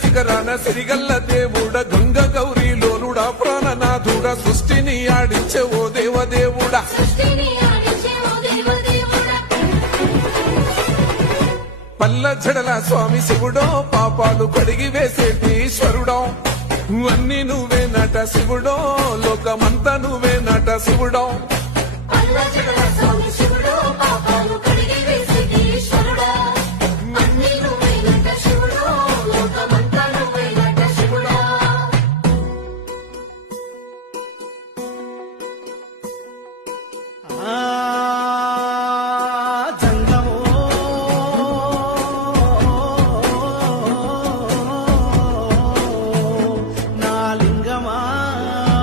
శిఖరాన సిరిగల్ల దేవుడ గంగ గౌరీ లోలుడా ప్రాణనాథుడ సృష్టిని ఆడించే ఓ దేవదేవుడా పల్ల జడల స్వామి శివుడో పాపాలు కడిగి వేసేటి ఈశ్వరుడో అన్ని నువ్వే నట శివుడో లోకమంతా నువ్వే నట శివుడో పల్ల జడల స్వామి శివుడో పాపాలు